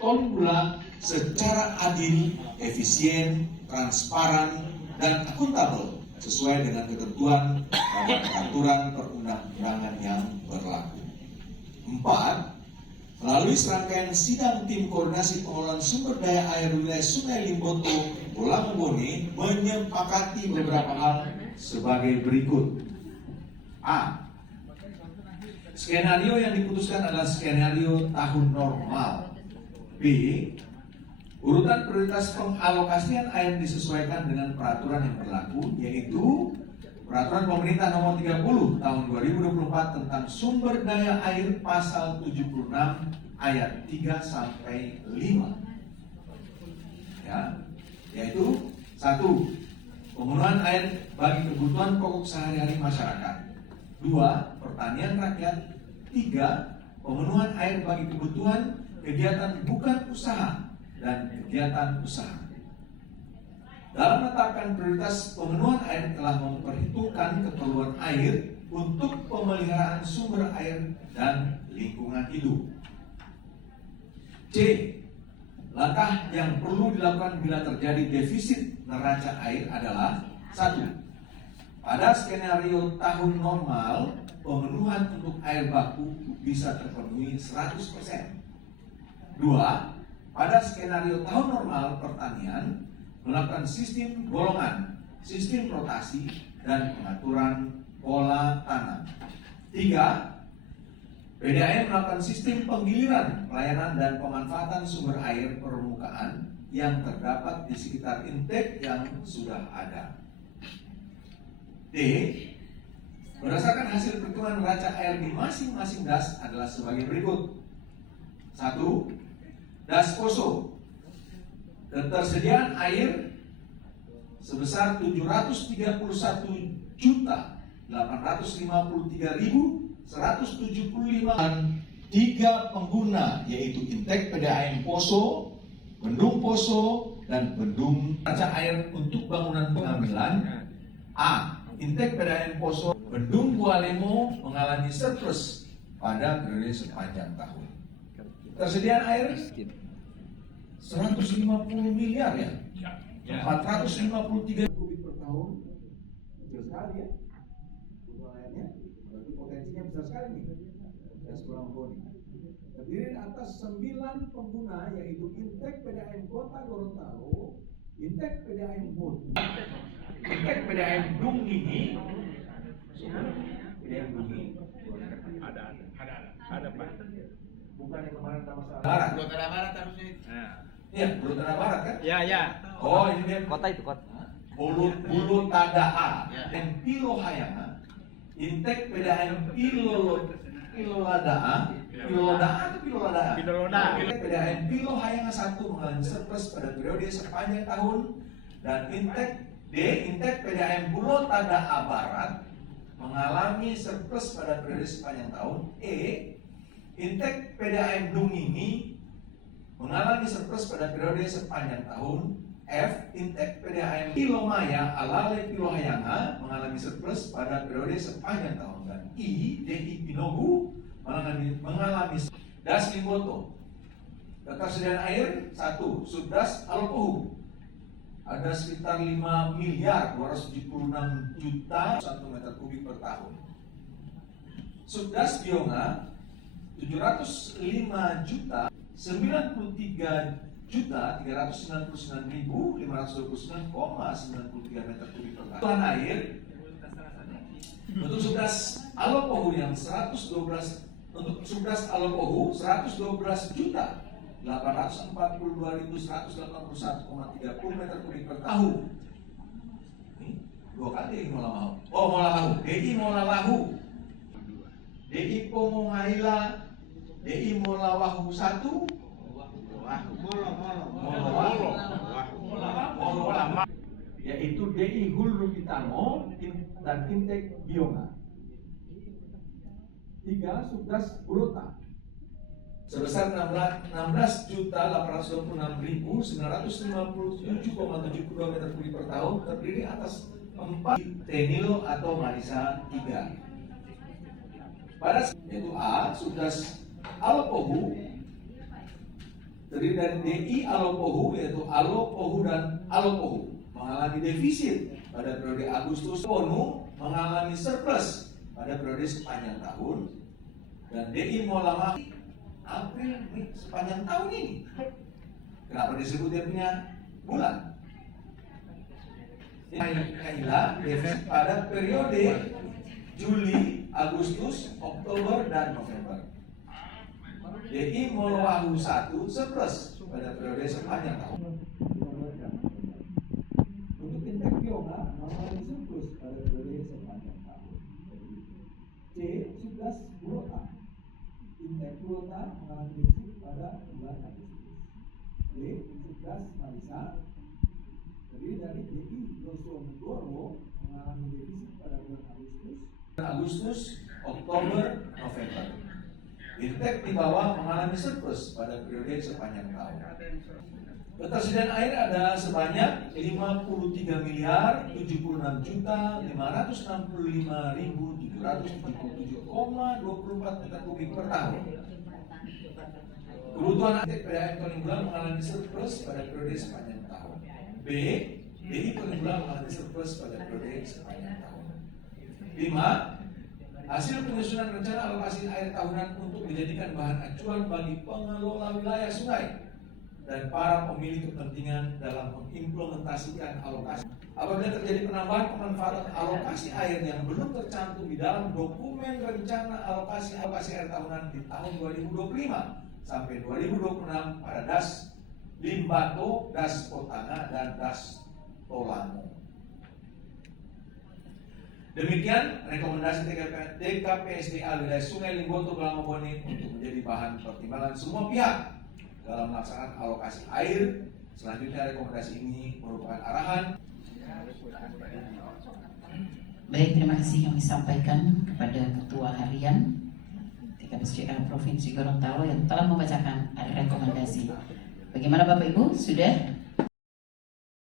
ton gula secara adil, efisien, transparan, dan akuntabel sesuai dengan ketentuan dan peraturan perundang-undangan yang berlaku. 4. Melalui serangkaian sidang tim koordinasi pengelolaan sumber daya air wilayah Sungai Limboto, Bolangbone menyepakati beberapa hal sebagai berikut. A. Skenario yang diputuskan adalah skenario tahun normal. B. Urutan prioritas pengalokasian air disesuaikan dengan peraturan yang berlaku, yaitu Peraturan Pemerintah Nomor 30 Tahun 2024 tentang Sumber Daya Air Pasal 76 Ayat 3 sampai 5. Ya, yaitu 1. Pemenuhan air bagi kebutuhan pokok sehari-hari masyarakat. 2. Pertanian rakyat. 3. Pemenuhan air bagi kebutuhan kegiatan bukan usaha dan kegiatan usaha. Dalam menetapkan prioritas pemenuhan air telah memperhitungkan keperluan air untuk pemeliharaan sumber air dan lingkungan hidup. C. Langkah yang perlu dilakukan bila terjadi defisit neraca air adalah 1. Pada skenario tahun normal, pemenuhan untuk air baku bisa terpenuhi 100%. 2. Pada skenario tahun normal pertanian melakukan sistem golongan, sistem rotasi, dan pengaturan pola tanam. 3. PDAM melakukan sistem penggiliran, pelayanan, dan pemanfaatan sumber air permukaan yang terdapat di sekitar intake yang sudah ada. D. Berdasarkan hasil perhitungan neraca air di masing-masing das adalah sebagai berikut. 1. Das Poso. Ketersediaan air sebesar 703.853.175 3 pengguna, yaitu intake PDAM Poso, Bendung Poso, dan Bendung neraca air untuk bangunan pengambilan. A. Intake PDAM Poso, Bendung Bualemo mengalami surplus pada periode sepanjang tahun. Ketersediaan air 150 miliar ya, 453 kubik per tahun, kecil sekali ya. Kebutuhannya berarti potensinya besar sekali nih. Das Bolangbone terdiri atas 9 pengguna, yaitu intake PDAM Kota Gorontalo, intake PDAM Botu, intake PDAM Dunggini, PDAM Dunggini ada Pak. Bukan yang kemarin sama Barat. Pulau Tanah Barat harusnya. Iya, Pulau Tanah Barat kan? Iya. Oh, ini dia Kota itu kota. Bulu Tadaha dan Pilo Hayanga, intake PDAM Pilolada, PDAM Pilo Hayanga 1 mengalami surplus pada periode sepanjang tahun, dan intake PDAM Pulau Tadaha Barat mengalami surplus pada periode sepanjang tahun. Intake PDAM Dunggini mengalami surplus pada periode sepanjang tahun. F. Intake PDAM Pilomaya Alale Pilo Hayanga mengalami surplus pada periode sepanjang tahun. Dan I. DI Pinohu mengalami Das Limboto. Ketersediaan air 1. Subdas Alpohu ada sekitar 5.276.000.000 1 meter kubik per tahun. Subdas Bionga 705.093.399.529,93 meter kubik per tahun. Air untuk Subdas Alopohu yang 112 untuk Subdas Alopohu 112.842.181,30 meter kubik per tahun. Ini 2 kali Mola Lahu. Oh, Mola Lahu. DI Mola Lahu. DI Pomongaila, DI Mola Wahu 1, yaitu DI Hulu Kitamo dan intake Bionga. 3. Subdas Bulota sebesar 16.826.957,72 meter kubik per tahun, terdiri atas 4 Tenilo atau Marisa 3. Pada yaitu A. Subdas Alpohu terdiri dari DI Alopohu, yaitu Alopohu dan Alopohu, mengalami defisit pada periode Agustus. Ponu mengalami surplus pada periode sepanjang tahun, dan DI Molama April sepanjang tahun ini. Kenapa disebut dia punya bulan? Inilah defisit pada periode Juli, Agustus, Oktober, dan November. DI Molowahu 1 surplus pada periode sepanjang tahun. Untuk Intek Bioga mengalami surplus pada periode sepanjang tahun. C. 11 Burota. Intek Burota mengalami defisit pada bulan Agustus. D. 11 Marisa terdiri dari DI Grosomogoro mengalami defisit pada bulan Agustus, Oktober, November. Intek di bawah mengalami surplus pada periode sepanjang tahun. Ketersediaan air ada sebanyak 53 miliar 76 juta 565.777,24 meter kubik per tahun. Kebutuhan Intek PDAM Toninggolan mengalami surplus pada periode sepanjang tahun. B. DI Toninggolan mengalami surplus pada periode sepanjang tahun. 5. Hasil penyusunan rencana alokasi air tahunan untuk dijadikan bahan acuan bagi pengelola wilayah sungai dan para pemilik kepentingan dalam mengimplementasikan alokasi. Apabila terjadi penambahan pemanfaatan alokasi air yang belum tercantum di dalam dokumen rencana alokasi air tahunan di tahun 2025 sampai 2026 pada Das Limbato, Das Potanga, dan Das Tolango. Demikian rekomendasi TKPSDA wilayah Sungai Limboto Belangoboni untuk menjadi bahan pertimbangan semua pihak dalam melaksanakan alokasi air. Selanjutnya rekomendasi ini merupakan arahan. Baik, terima kasih kami sampaikan kepada Ketua Harian TKPSDA Provinsi Gorontalo yang telah membacakan rekomendasi. Bagaimana Bapak Ibu? Sudah?